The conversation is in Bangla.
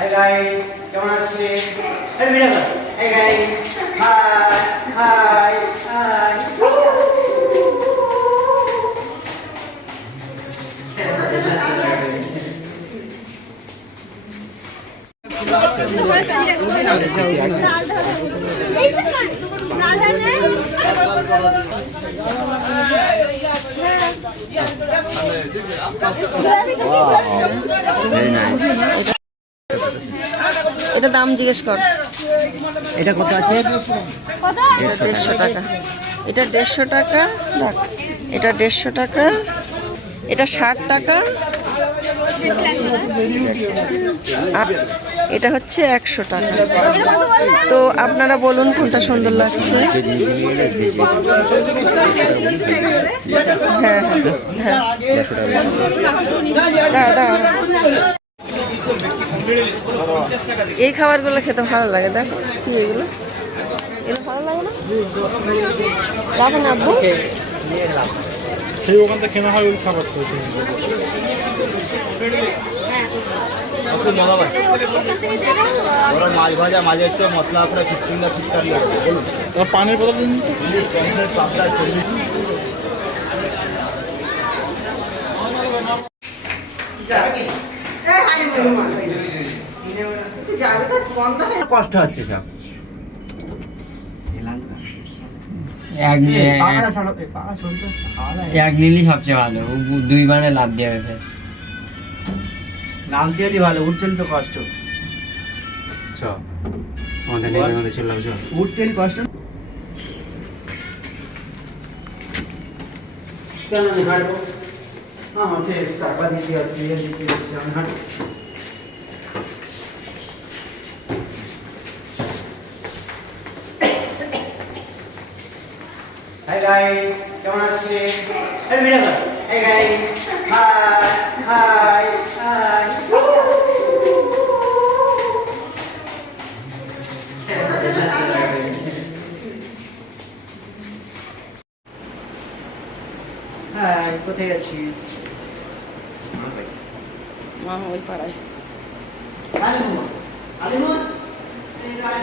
হাই গাইস, কেমন আছেন? এই ভিডিও কর। Hi guys, hi hi high. Very nice. এটা দাম জিজ্ঞেস কর। এটা কত আছে? এটা 150 টাকা। এটা 150 টাকা। দেখ, এটা 150 টাকা, এটা 60 টাকা, আর এটা হচ্ছে 100 টাকা। তো আপনারা বলুন কোনটা সুন্দর লাগছে। হ্যাঁ হ্যাঁ, দাঁড়া। এই খাবারগুলো খেতে ভালো লাগে। দেখো কি এগুলো ভালো লাগে না? লাগে না আব্বু? সেই ওখান থেকে কেনা হয় ওই খাবার তো মাছ ভাজা, মাঝে একটু মশলা করে ফিচকারি পানির বোতল দিন। কষ্ট হচ্ছে সব। এক নিলি সবচেয়ে ভালো, দুই বারে লাভ দিয়ে ফের নাম চেয়ে ভালো, উঠতেন তো কষ্ট। আমাদের নেমে আমাদের চললাম, উঠতেন কষ্ট কেন? আমি হাঁটবো, আমাকে টাকা দিতে হচ্ছে, আমি হাঁটবো। হাই গাইস, কেমন আছেন? এই ভিডিও কর। Hi guys, hi hi hi. Hi, কোথায় আছিস? মা ওই পাড়ায়। আলিমুন, আলিমুন, এই গাড়ি